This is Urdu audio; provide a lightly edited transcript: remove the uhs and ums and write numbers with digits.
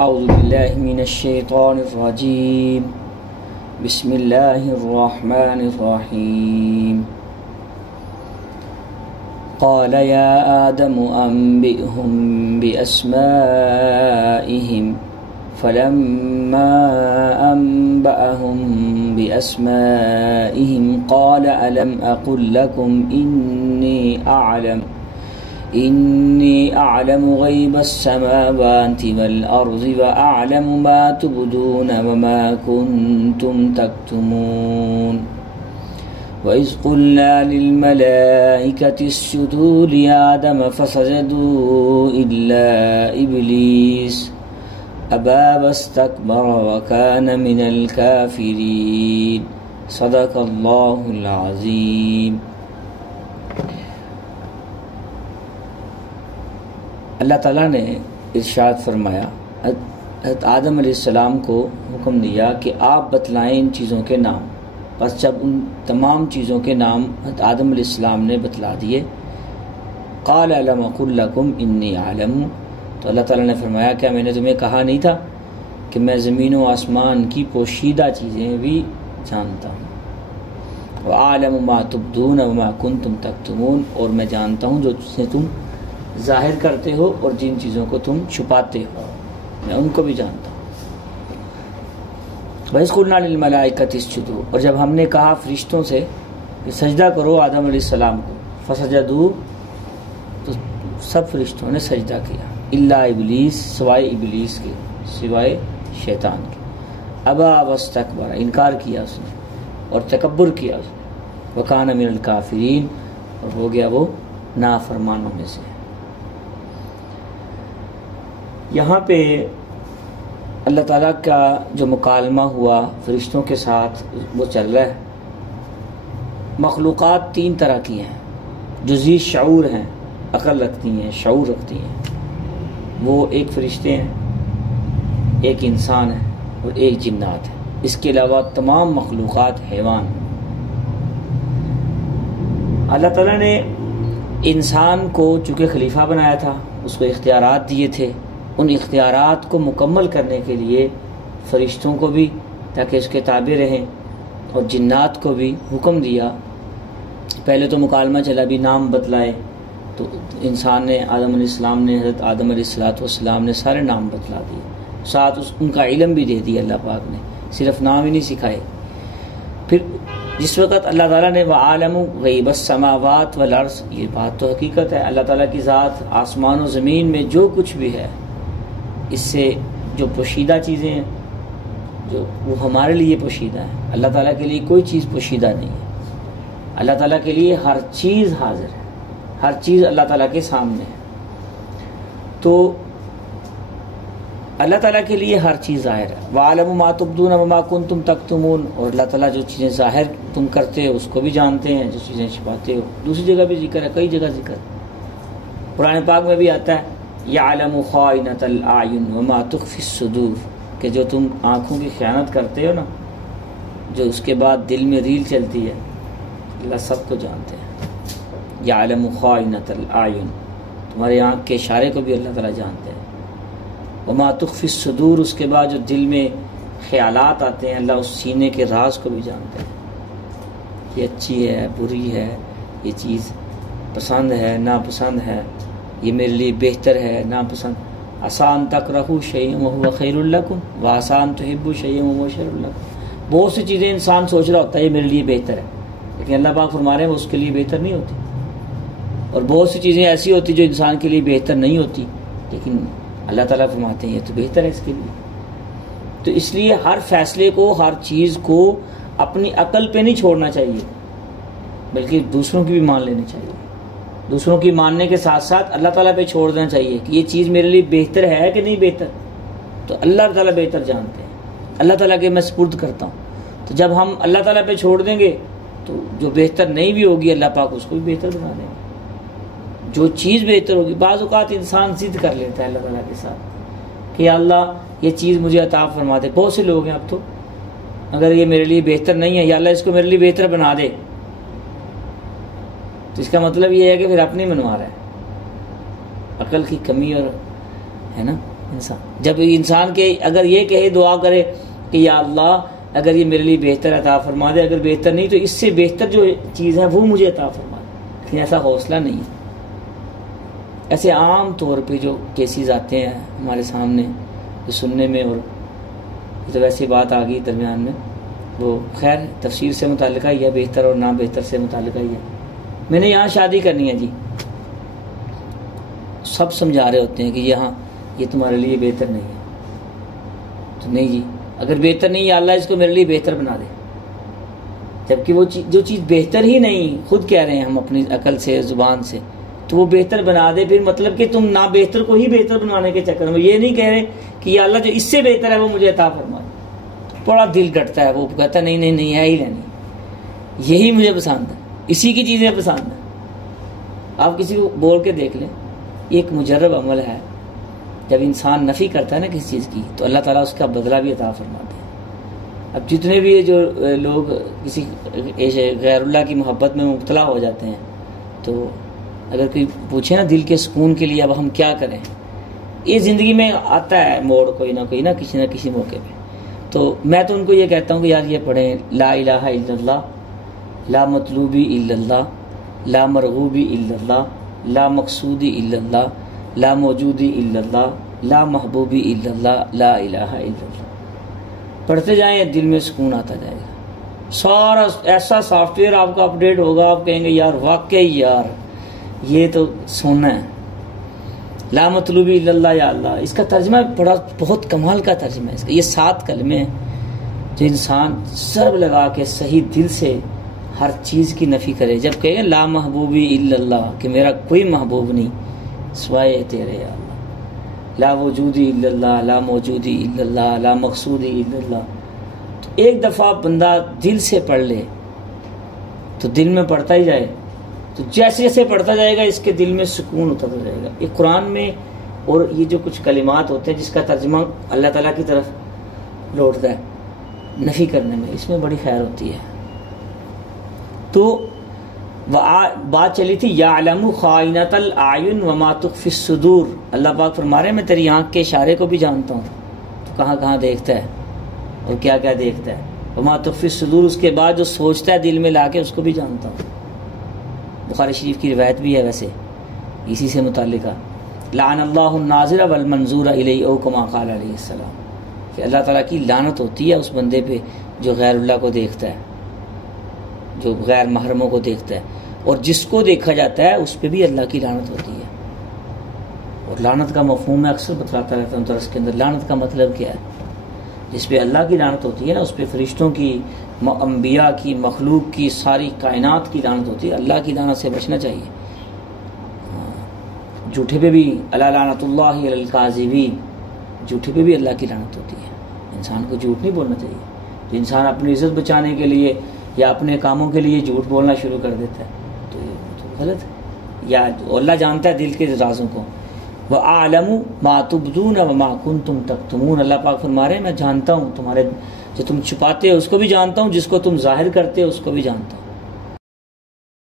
اعوذ باللہ من الشیطان الرجیم بسم اللہ الرحمن الرحیم قال یا آدم انبئهم بأسمائهم فلما أنبأهم بأسمائهم قال ألم أقل لكم إني أعلم غيب السماوات والأرض وأعلم ما تبدون وما كنتم تكتمون وإذ قلنا للملائكة اسجدوا لآدم فسجدوا إلا إبليس أبى واستكبر وكان من الكافرين صدق الله العظيم۔ اللہ تعالیٰ نے ارشاد فرمایا، حضرت آدم علیہ السلام کو حکم دیا کہ آپ بتلائیں ان چیزوں کے نام۔ بس جب ان تمام چیزوں کے نام حضرت آدم علیہ السلام نے بتلا دیے، قال الم اقل لکم انی اعلم، تو اللہ تعالیٰ نے فرمایا کیا میں نے تمہیں کہا نہیں تھا کہ میں زمین و آسمان کی پوشیدہ چیزیں بھی جانتا ہوں، وَأَعْلَمُ مَا تُبْدُونَ وَمَا كُنْتُمْ تَكْتُمُونَ، اور میں جانتا ہوں جو چیزیں تم ظاہر کرتے ہو اور جن چیزوں کو تم چھپاتے ہو میں ان کو بھی جانتا ہوں۔ وَإِذْ قُلْنَا لِلْمَلَائِكَةِ اسْجُدُوا، اور جب ہم نے کہا فرشتوں سے کہ سجدہ کرو آدم علیہ السلام کو، فَسَجَدُوا، تو سب فرشتوں نے سجدہ کیا، الا ابلیس، سوائے ابلیس کے، سوائے شیطان کے، ابا واستکبر، انکار کیا اس نے اور تکبر کیا اس نے، وکان من الکافرین، اور ہو گیا وہ نافرمانوں میں سے۔ یہاں پہ اللہ تعالیٰ کا جو مکالمہ ہوا فرشتوں کے ساتھ وہ چل رہا ہے۔ مخلوقات تین طرح کی ہیں، جزئی شعور ہیں، عقل رکھتی ہیں، شعور رکھتی ہیں، وہ ایک فرشتے ہیں، ایک انسان ہے اور ایک جنات ہے، اس کے علاوہ تمام مخلوقات حیوان۔ اللہ تعالیٰ نے انسان کو چونکہ خلیفہ بنایا تھا، اس کو اختیارات دیے تھے، ان اختیارات کو مکمل کرنے کے لیے فرشتوں کو بھی تاکہ اس کے تابع رہیں اور جنات کو بھی حکم دیا۔ پہلے تو مکالمہ چلا بھی نام بتلائے، تو انسان نے آدم علیہ السلام نے حضرت آدم علیہ السلام نے سارے نام بتلا دیے، ساتھ ان کا علم بھی دے دیا اللہ پاک نے، صرف نام ہی نہیں سکھائے۔ پھر جس وقت اللہ تعالیٰ نے وَعَالَمُ غَيْبَ السَّمَاوَاتِ وَالْأَرْضِ، یہ بات تو حقیقت ہے، اللہ تعالیٰ کی ذات آسمان و زمین میں جو کچھ بھی ہے، اس سے جو پوشیدہ چیزیں ہیں جو وہ ہمارے لیے پوشیدہ ہیں، اللہ تعالیٰ کے لیے کوئی چیز پوشیدہ نہیں ہے، اللہ تعالیٰ کے لیے ہر چیز حاضر ہے، ہر چیز اللہ تعالیٰ کے سامنے ہے۔ تو اللہ تعالیٰ کے لیے ہر چیز ظاہر ہے۔ وَعَلَمُ مَا تُبْدُونَ وَمَا كُنْتُمْ تَكْتُمُونَ، اور اللہ تعالیٰ جو چیزیں ظاہر تم کرتے ہو اس کو بھی جانتے ہیں، جو چیزیں چھپاتے ہو۔ دوسری جگہ بھی ذکر ہے، کئی جگہ ذکر ہے، قرآن پاک میں بھی آتا ہے یعلم خائنۃ الاعین وما تخفی الصدور، کہ جو تم آنکھوں کی خیانت کرتے ہو نا، جو اس کے بعد دل میں ریل چلتی ہے، اللہ سب کو جانتے ہیں۔ یعلم خائنۃ الاعین، تمہاری آنکھ کے اشارے کو بھی اللہ تعالیٰ جانتے ہیں۔ وما تخفی الصدور، اس کے بعد جو دل میں خیالات آتے ہیں، اللہ اس سینے کے راز کو بھی جانتے ہیں، یہ اچھی ہے، بری ہے، یہ چیز پسند ہے، ناپسند ہے، یہ میرے لیے بہتر ہے، ناپسند۔ عسیٰ ان تکرہوا شیئا وہو خیر لکم وعسیٰ ان تحبوا شیئا وہو شر لکم۔ بہت سی چیزیں انسان سوچ رہا ہوتا ہے یہ میرے لیے بہتر ہے، لیکن اللہ پاک فرما رہے ہیں وہ اس کے لیے بہتر نہیں ہوتی، اور بہت سی چیزیں ایسی ہوتی جو انسان کے لیے بہتر نہیں ہوتی، لیکن اللہ تعالیٰ فرماتے ہیں یہ تو بہتر ہے اس کے لیے۔ تو اس لیے ہر فیصلے کو، ہر چیز کو اپنی عقل پہ نہیں چھوڑنا چاہیے، بلکہ دوسروں کی بھی مان لینی چاہیے، دوسروں کی ماننے کے ساتھ ساتھ اللہ تعالیٰ پہ چھوڑ دینا چاہیے کہ یہ چیز میرے لیے بہتر ہے کہ نہیں بہتر، تو اللہ تعالیٰ بہتر جانتے ہیں، اللہ تعالیٰ کے میں سپرد کرتا ہوں۔ تو جب ہم اللہ تعالیٰ پہ چھوڑ دیں گے تو جو بہتر نہیں بھی ہوگی اللہ پاک اس کو بھی بہتر بنا دیں گے، جو چیز بہتر ہوگی۔ بعض اوقات انسان ضد کر لیتا ہے اللہ تعالیٰ کے ساتھ کہ یا اللہ یہ چیز مجھے عطا فرما دے۔ بہت سے لوگ ہیں اب تو، اگر یہ میرے لیے بہتر نہیں ہے یا اللہ اس کو میرے لیے بہتر بنا دے، تو اس کا مطلب یہ ہے کہ پھر اپنی منوا رہا ہے، عقل کی کمی اور ہے نا انسان جب انسان کے اگر یہ کہے دعا کرے کہ یا اللہ اگر یہ میرے لیے بہتر عطا فرما دے، اگر بہتر نہیں تو اس سے بہتر جو چیز ہے وہ مجھے عطا فرما دے، لیکن ایسا حوصلہ نہیں ہے۔ ایسے عام طور پہ جو کیسز آتے ہیں ہمارے سامنے جو سننے میں، اور تو ویسی بات آ گئی درمیان میں، وہ خیر تفسیر سے متعلقہ ہی ہے، بہتر اور نہ بہتر سے متعلقہ ہی ہے۔ میں نے یہاں شادی کرنی ہے جی، سب سمجھا رہے ہوتے ہیں کہ یہاں یہ تمہارے لیے بہتر نہیں ہے، تو نہیں جی، اگر بہتر نہیں ہے اللہ اس کو میرے لیے بہتر بنا دے، جبکہ وہ جو چیز بہتر ہی نہیں خود کہہ رہے ہیں ہم اپنی عقل سے زبان سے، تو وہ بہتر بنا دے، پھر مطلب کہ تم نہ بہتر کو ہی بہتر بنانے کے چکر میں یہ نہیں کہہ رہے کہ یا اللہ جو اس سے بہتر ہے وہ مجھے عطا فرما دے۔ بڑا دل کٹتا ہے، وہ کہتا ہے نہیں ہے ہی لینی، یہی مجھے پسند ہے، اسی کی چیزیں پسند ہیں۔ آپ کسی کو بول کے دیکھ لیں، ایک مجرب عمل ہے، جب انسان نفی کرتا ہے نا کسی چیز کی تو اللہ تعالیٰ اس کا بدلہ بھی عطا فرماتے ہیں۔ اب جتنے بھی جو لوگ کسی غیر اللہ کی محبت میں مبتلا ہو جاتے ہیں، تو اگر کوئی پوچھے نا دل کے سکون کے لیے اب ہم کیا کریں، یہ زندگی میں آتا ہے موڑ کوئی نہ کسی موقع پہ، تو میں تو ان کو یہ کہتا ہوں کہ یار یہ پڑھیں لا الہ الا اللہ، لا مطلوبی الا اللہ، لا مرغوبی الا اللہ، لا مقصودی الا اللہ، لا موجودی الا اللہ، لا محبوبی الا اللہ، لا الہ الا اللہ۔ پڑھتے جائیں، دل میں سکون آتا جائے گا، سارا ایسا سافٹ ویئر آپ کا اپڈیٹ ہوگا، آپ کہیں گے یار واقعی یار یہ تو سونا ہے۔ لا مطلوبی الا اللہ یا اللہ، اس کا ترجمہ بہت کمال کا ترجمہ ہے اس کا۔ یہ 7 کلمے ہیں جو انسان ضرب لگا کے صحیح دل سے ہر چیز کی نفی کرے، جب کہے گا لا محبوبی الا اللہ، کہ میرا کوئی محبوب نہیں سوائے تیرے یا اللہ، لا وجودی الا اللہ، لا موجودی الا اللہ، لا مقصودی الا اللہ۔ تو ایک دفعہ بندہ دل سے پڑھ لے تو دل میں پڑھتا ہی جائے، تو جیسے جیسے پڑھتا جائے گا اس کے دل میں سکون اترتا جائے گا۔ یہ قرآن میں اور یہ جو کچھ کلمات ہوتے ہیں جس کا ترجمہ اللہ تعالیٰ کی طرف لوٹتا ہے نفی کرنے میں، اس میں بڑی خیر ہوتی ہے۔ تو بات چلی تھی یعلم خائنۃ الاعین وما تخفی الصدور، اللہ پاک فرما رہے ہیں میں تیری آنکھ کے اشارے کو بھی جانتا ہوں، تو کہاں کہاں دیکھتا ہے اور کیا کیا دیکھتا ہے، وما تخفی الصدور، اس کے بعد جو سوچتا ہے دل میں لا کے اس کو بھی جانتا ہوں۔ بخاری شریف کی روایت بھی ہے ویسے اسی سے متعلقہ، لعن اللہ الناظر والمنظور الیہ او کما قال علیہ السلام، کہ اللہ تعالیٰ کی لعنت ہوتی ہے اس بندے پہ جو غیر اللہ کو دیکھتا ہے، جو غیر محرموں کو دیکھتا ہے، اور جس کو دیکھا جاتا ہے اس پہ بھی اللہ کی لعنت ہوتی ہے۔ اور لعنت کا مفہوم میں اکثر بتلاتا رہتا ہوں درس کے اندر، لعنت کا مطلب کیا ہے؟ جس پہ اللہ کی لعنت ہوتی ہے نا، اس پہ فرشتوں کی، انبیاء کی، مخلوق کی، ساری کائنات کی لعنت ہوتی ہے۔ اللہ کی لعنت سے بچنا چاہیے۔ جھوٹے پہ بھی الا لعنت اللہ علی الکاذبین، جھوٹے پہ بھی اللہ کی لعنت ہوتی ہے۔ انسان کو جھوٹ نہیں بولنا چاہیے۔ جو انسان اپنی عزت بچانے کے لیے یا اپنے کاموں کے لیے جھوٹ بولنا شروع کر دیتا ہے تو یہ تو غلط ہے، یا اللہ جانتا ہے دل کے رازوں کو۔ وَأَعْلَمُ مَا تُبْدُونَ وَمَا كُنْتُمْ تَكْتُمُونَ، اللہ پاک فرما رہے ہیں میں جانتا ہوں تمہارے جو تم چھپاتے ہو اس کو بھی جانتا ہوں، جس کو تم ظاہر کرتے ہو اس کو بھی جانتا ہوں۔